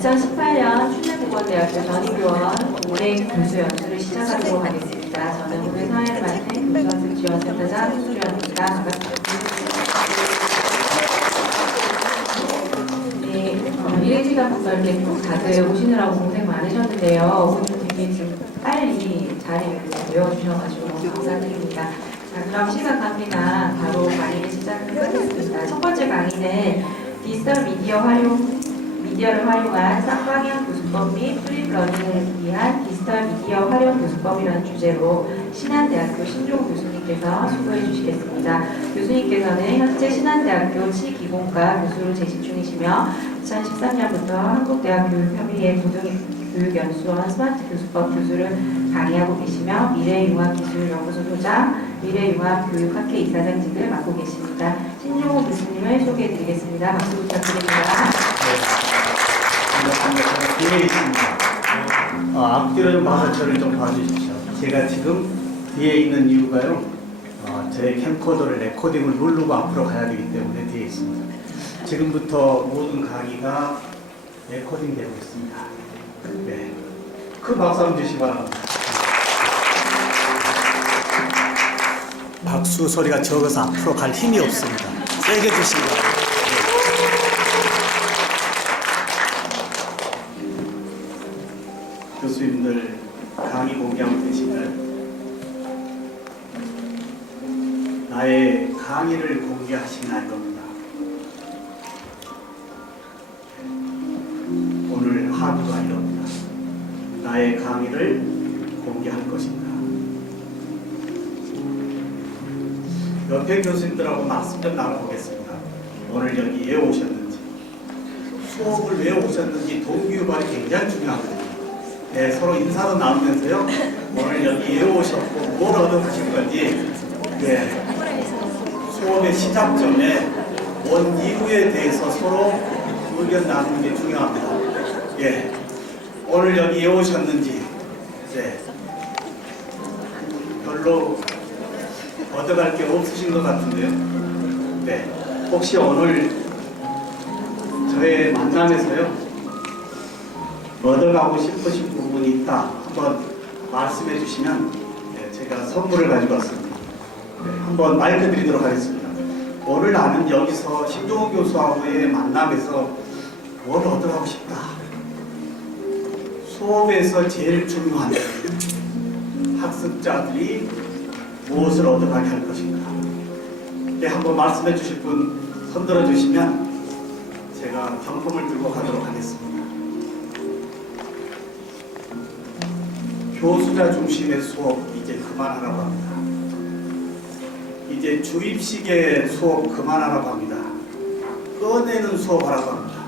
2018년 충남국어대학교 전임교원 올해 교수 연수를 시작하도록 하겠습니다. 저는 오늘 사회를 맡은 교수학습 지원센터장 홍수연입니다. 반갑습니다. 네, 어, 1일지간 목사님 다들 오시느라고 고생 많으셨는데요. 오늘 되게 좀 빨리 자리를 외워주셔가지고 감사드립니다. 자, 그럼 시간 갑니다. 바로 강의를 시작하겠습니다. 첫 번째 강의는 디지털 미디어 활용, 미디어를 활용한 쌍방향 교수법 및 플립러닝을 위한 디지털 미디어 활용 교수법이라는 주제로 신한대학교 신종 교수님께서 수고해 주시겠습니다. 교수님께서는 현재 신한대학교 치기공과 교수로 재직 중이시며 2013년부터 한국대학교육협의회 고등교육연수원 스마트 교수법 교수를 강의하고 계시며 미래융합기술연구소 소장, 미래융합교육학회 이사장 직을 맡고 계십니다. 신종호 교수님을 소개해 드리겠습니다. 박수 부탁드립 니다. 뒤에 있습니다. 어, 앞뒤로 좀 봐서 저를 좀 봐주십시오. 제가 지금 뒤에 있는 이유가요. 어, 제 캠코더를 레코딩을 누르고 앞으로 가야 되기 때문에 뒤에 있습니다. 지금부터 모든 강의가 레코딩 되고 있습니다. 네. 큰 박수 한번 주시기 바랍니다. 박수 소리가 적어서 앞으로 갈 힘이 없습니다. 세게 주시기 바랍니다. 공개하고 계신가요? 나의 강의를 공개하시나요 겁니다. 오늘 합의가 이럽니다. 나의 강의를 공개할 것인가. 옆에 교수님들하고 말씀 좀 나눠보겠습니다. 오늘 여기 왜 오셨는지, 수업을 왜 오셨는지 동기유발이 굉장히 중요하거든요. 네, 서로 인사도 나누면서요. 오늘 여기 왜 오셨고 뭘 얻어가신 건지 네, 수업의 시작 전에 원 이후에 대해서 서로 의견 나누는 게 중요합니다. 예, 오늘 여기 왜 오셨는지 네, 별로 얻어갈 게 없으신 것 같은데요. 네, 혹시 오늘 저의 만남에서요. 얻어가고 싶으신 부분이 있다 한번 말씀해 주시면 네, 제가 선물을 가지고 왔습니다. 네, 한번 마이크 드리도록 하겠습니다. 오늘 나는 여기서 신종호 교수하고의 만남에서 뭘 얻어가고 싶다. 수업에서 제일 중요한 학습자들이 무엇을 얻어가게 할 것인가. 네, 한번 말씀해 주실 분 손들어 주시면 제가 경품을 들고 가도록 하겠습니다. 교수자 중심의 수업 이제 그만하라고 합니다. 이제 주입식의 수업 그만하라고 합니다. 꺼내는 수업 하라고 합니다.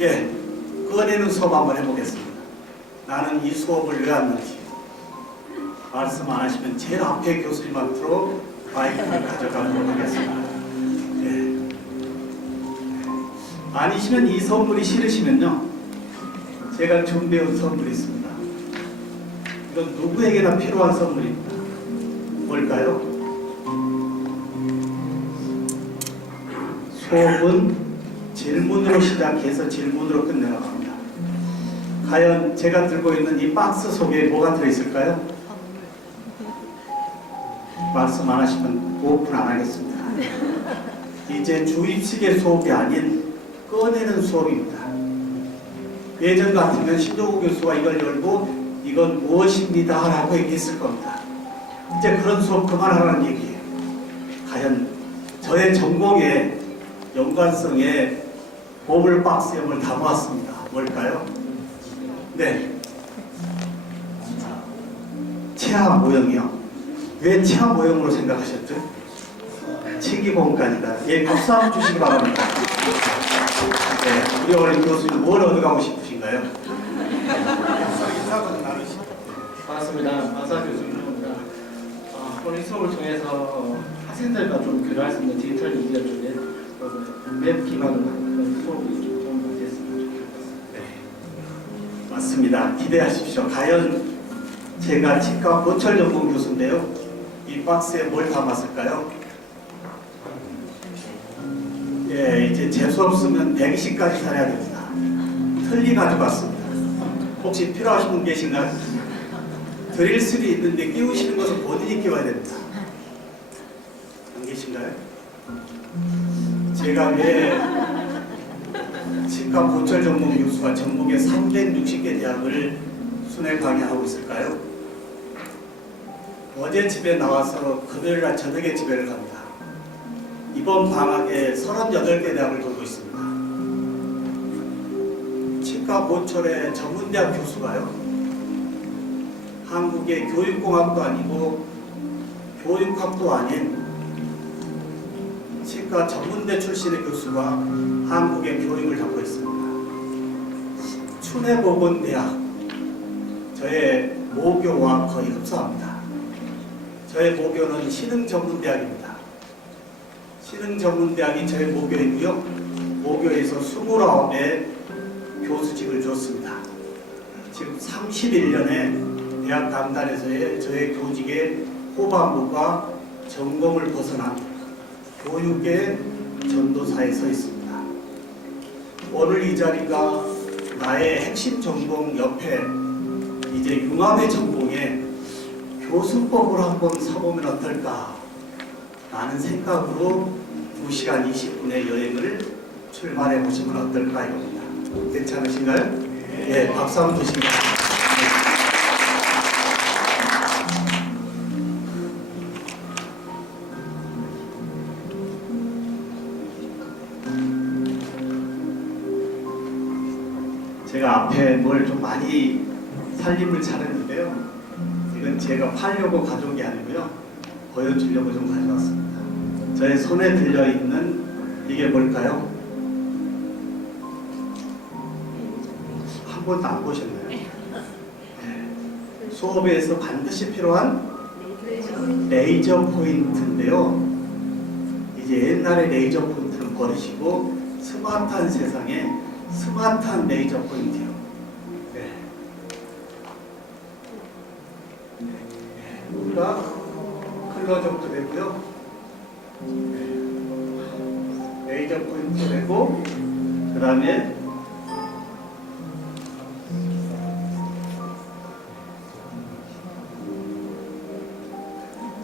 예, 꺼내는 수업 한번 해보겠습니다. 나는 이 수업을 왜 왔는지 말씀 안 하시면 제일 앞에 교수님한테로 마이크를 가져가도록 하겠습니다. 예. 아니시면 이 선물이 싫으시면요. 제가 준비해온 선물이 있습니다. 이건 누구에게나 필요한 선물입니다. 뭘까요? 수업은 질문으로 시작해서 질문으로 끝내라고 합니다. 과연 제가 들고 있는 이 박스 속에 뭐가 들어있을까요? 말씀 안 하시면 오픈 안 하겠습니다. 이제 주입식의 수업이 아닌 꺼내는 수업입니다. 예전 같으면 신조구 교수가 이걸 열고 이건 무엇입니다 라고 얘기했을 겁니다. 이제 그런 수업 그만하라는 얘기예요. 과연 저의 전공에 연관성에 보물 박스형을 담아왔습니다. 뭘까요? 네. 체화 모형이요. 왜 체화 모형으로 생각하셨죠? 치기공간이다. 예, 박수 한번 주시기 바랍니다. 네, 우리 오늘 교수님 뭘 얻어가고 싶으신가요? 인사가 나누시죠. 반갑습니다. 마사 교수입니다. 어, 오늘 이 수업을 통해서 학생들과 좀 교류할 수 있는 디지털 미디어 쪽에 웹 기반으로 하는 수업이 좀 도움이 됐으면 좋겠습니다. 네, 맞습니다. 기대하십시오. 과연 제가 치과 고철 전공 교수인데요. 이 박스에 뭘 담았을까요? 예, 이제 재수 없으면 120까지 살아야 됩니다. 틀니 가져갔습니다. 혹시 필요하신 분 계신가요? 드릴 수도 있는데 끼우시는 것은 본인이 끼워야 됩니다. 안 계신가요? 제가 왜 치과 보철 전공 교수가 전국의 360개 대학을 순회 강의하고 있을까요? 어제 집에 나와서 금요일 날 저녁에 집에를 갑니다. 이번 방학에 38개 대학을 돌고 있습니다. 치과 보철의 전문대학 교수가요. 한국의 교육공학도 아니고 교육학도 아닌 치과 전문대 출신의 교수가 한국의 교육을 하고 있습니다. 춘해보건대학 저의 모교와 거의 흡사합니다. 저의 모교는 신흥전문대학입니다. 신흥전문대학이 저의 모교이고요. 모교에서 29의 교수직을 줬습니다. 지금 31년의 대학 강단에서의 저의 교직의 호반부가 전공을 벗어난 교육의 전도사에 서 있습니다. 오늘 이 자리가 나의 핵심 전공 옆에 이제 융합의 전공에 교수법을 한번 서보면 어떨까 라는 생각으로 2시간 20분의 여행을 출발해 보시면 어떨까 이겁니다. 괜찮으신가요? 예, 박수 한번 주시면 제가 앞에 뭘 좀 많이 살림을 차렸는데요. 이건 제가 팔려고 가져온 게 아니고요. 보여주려고 좀 가져왔습니다. 저의 손에 들려 있는 이게 뭘까요? 한 번도 안 보셨나요? 네. 수업에서 반드시 필요한 레이저 포인트인데요. 이제 옛날의 레이저 포인트는 버리시고 스마트한 세상에 스마트한 레이저 포인트요. 네. 네. 우리가 정도 되고요. 네. 레이저 포인트 되고 그 다음에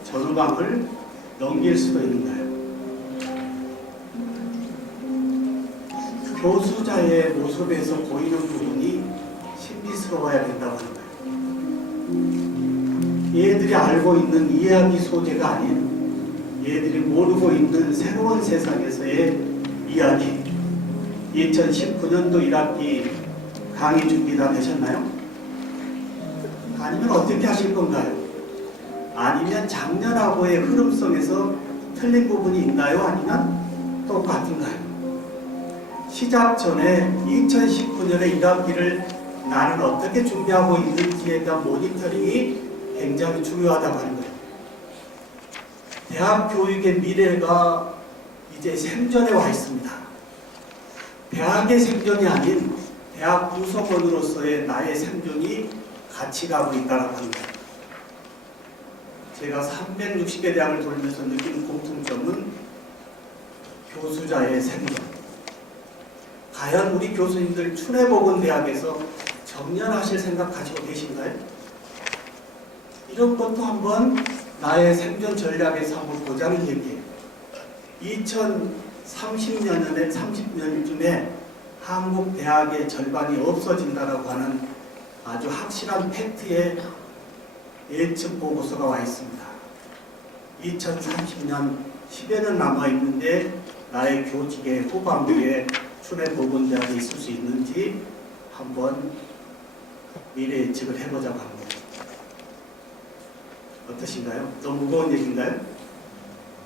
전후방을 넘길 수도 있는가요? 교수 자의 모습에서 보이는 부분이 신비스러워야 된다고 거예요. 얘들이 알고 있는 이야기 소재가 아닌 얘들이 모르고 있는 새로운 세상에서의 이야기. 2019년도 1학기 강의 준비 다 되셨나요? 아니면 어떻게 하실 건가요? 아니면 작년하고의 흐름성에서 틀린 부분이 있나요? 아니면 똑같은가요? 시작 전에 2019년의 1학기를 나는 어떻게 준비하고 있는지에 대한 모니터링이 굉장히 중요하다고 하는 거예요. 대학 교육의 미래가 이제 생전에 와 있습니다. 대학의 생존이 아닌 대학 구성원으로서의 나의 생존이 같이 가고 있다는 거예요. 제가 360개 대학을 돌면서 느낀 공통점은 교수자의 생존. 과연 우리 교수님들 춘해복원 대학에서 정년하실 생각 가지고 계신가요? 이런 것도 한번 나의 생존 전략에서 한번 보자는 얘기예요. 2030년에 30년쯤에 한국 대학의 절반이 없어진다라고 하는 아주 확실한 팩트의 예측 보고서가 와 있습니다. 2030년 10여 년 남아 있는데 나의 교직의 후반부에 춘해 보건대학이 있을 수 있는지 한번 미래 예측을 해보자고 합니다. 어떠신가요? 너무 무거운 얘기인가요?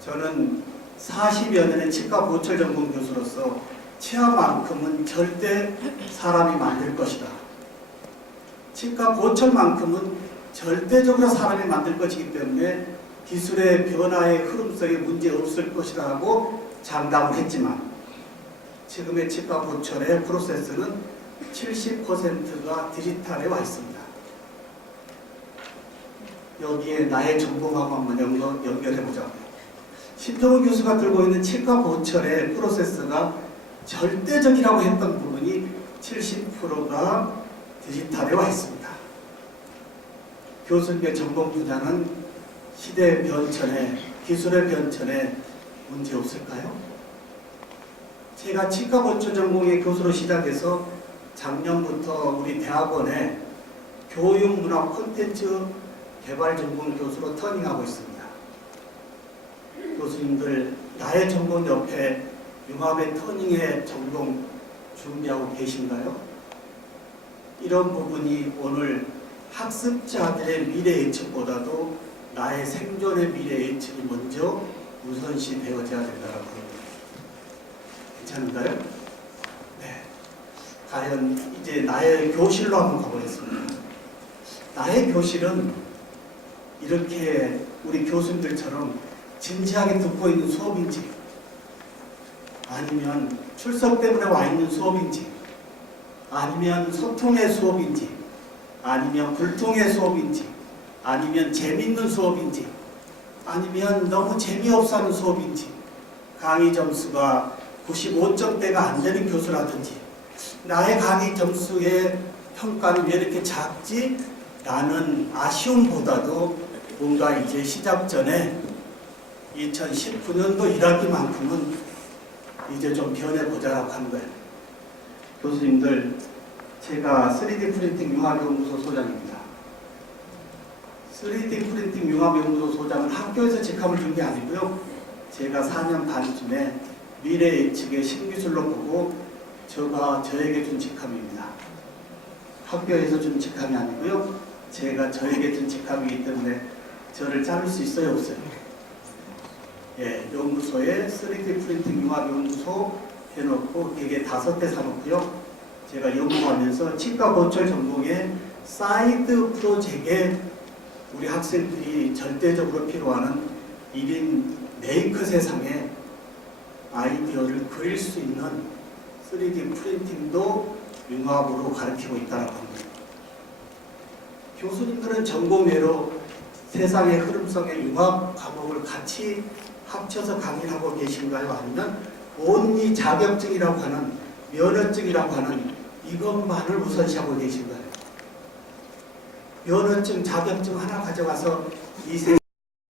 저는 40여 년의 치과 보철 전공 교수로서 치아만큼은 절대 사람이 만들 것이다. 치과 보철만큼은 절대적으로 사람이 만들 것이기 때문에 기술의 변화의 흐름성에 문제 없을 것이라고 장담을 했지만 지금의 치과 보철의 프로세스는 70%가 디지털에 와 있습니다. 여기에 나의 전공하고 한번 연결, 연결해보자고요. 신동훈 교수가 들고 있는 치과 보철의 프로세스가 절대적이라고 했던 부분이 70%가 디지털화되어 있습니다. 교수님의 전공 분야는 시대 변천에 기술의 변천에 문제 없을까요? 제가 치과 보초 전공의 교수로 시작해서 작년부터 우리 대학원에 교육 문화 콘텐츠 개발 전공 교수로 터닝하고 있습니다. 교수님들 나의 전공 옆에 융합의 터닝의 전공 준비하고 계신가요? 이런 부분이 오늘 학습자들의 미래 예측보다도 나의 생존의 미래 예측이 먼저 우선시 되어져야 된다고 봅니다. 괜찮은가요? 네. 과연 이제 나의 교실로 한번 가보겠습니다. 나의 교실은 이렇게 우리 교수님들처럼 진지하게 듣고 있는 수업인지 아니면 출석 때문에 와 있는 수업인지 아니면 소통의 수업인지 아니면 불통의 수업인지 아니면 재밌는 수업인지 아니면 너무 재미없어 하는 수업인지 강의 점수가 95점대가 안 되는 교수라든지 나의 강의 점수의 평가는 왜 이렇게 작지? 라는 아쉬움보다도 뭔가 이제 시작 전에 2019년도 1학기만큼은 이제 좀 변해보자라고 한 거예요. 교수님들, 제가 3D 프린팅 융합연구소 소장입니다. 3D 프린팅 융합연구소 소장은 학교에서 직함을 준 게 아니고요. 제가 4년 반쯤에 미래 예측의 신기술로 보고 저가 저에게 준 직함입니다. 학교에서 준 직함이 아니고요. 제가 저에게 준 직함이기 때문에 저를 자를 수 있어요, 없어요? 예, 연구소에 3D 프린팅 융합 연구소 해놓고 되게 다섯 대 사놓고요. 제가 연구하면서 치과 보철 전공의 사이드 프로젝트에 우리 학생들이 절대적으로 필요하는 1인 메이크 세상에 아이디어를 그릴 수 있는 3D 프린팅도 융합으로 가르치고 있다는 겁니다. 교수님들은 전공외로 세상의 흐름성의 융합 과목을 같이 합쳐서 강의를 하고 계신가요? 아니면 온리 자격증이라고 하는 면허증이라고 하는 이것만을 우선시하고 계신가요? 면허증, 자격증 하나 가져가서 이 세.